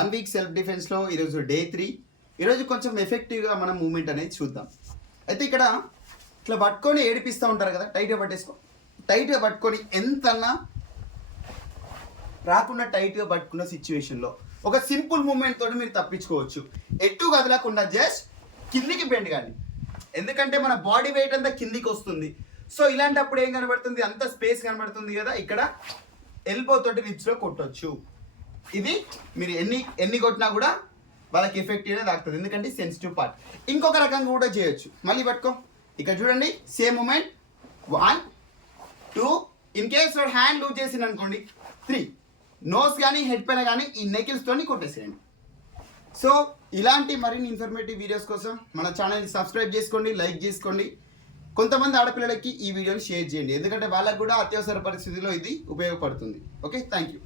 1 week self డిఫెన్స్లో ఈరోజు day 3. ఈరోజు కొంచెం ఎఫెక్టివ్గా మనం మూమెంట్ అనేది చూద్దాం. అయితే ఇక్కడ ఇట్లా పట్టుకొని ఏడిపిస్తూ ఉంటారు కదా, టైట్గా పట్టేసుకో. టైట్గా పట్టుకొని ఎంతన్నా రాకుండా టైట్గా పట్టుకున్న సిచ్యువేషన్లో ఒక సింపుల్ మూమెంట్ తోటి మీరు తప్పించుకోవచ్చు. ఎటు కదలకుండా జస్ట్ కిందికి బెండ్ కానీ, ఎందుకంటే మన బాడీ వెయిట్ అంతా కిందికి వస్తుంది. సో ఇలాంటప్పుడు ఏం కనబడుతుంది, అంత స్పేస్ కనబడుతుంది కదా, ఇక్కడ ఎల్బో తోటి రిప్స్లో కొట్టొచ్చు. ఇది మీరు ఎన్ని కొట్టినా కూడా వాళ్ళకి ఎఫెక్ట్ అనేది తాకుతుంది, ఎందుకంటే సెన్సిటివ్ పార్ట్. ఇంకొక రకంగా కూడా చేయొచ్చు. మళ్ళీ పట్టుకో, ఇక్కడ చూడండి, same moment 1 2. In case hand loose చేసింది అనుకోండి 3. నోస్ కానీ హెడ్ పైన కానీ ఈ నెకిల్స్తోని కొట్టేసేయండి. సో ఇలాంటి మరిన్ని ఇన్ఫర్మేటివ్ వీడియోస్ కోసం మన ఛానల్ని సబ్స్క్రైబ్ చేసుకోండి, లైక్ చేసుకోండి. కొంతమంది ఆడపిల్లలకి ఈ వీడియోని షేర్ చేయండి, ఎందుకంటే వాళ్ళకు కూడా అత్యవసర పరిస్థితిలో ఇది ఉపయోగపడుతుంది. Okay, thank you.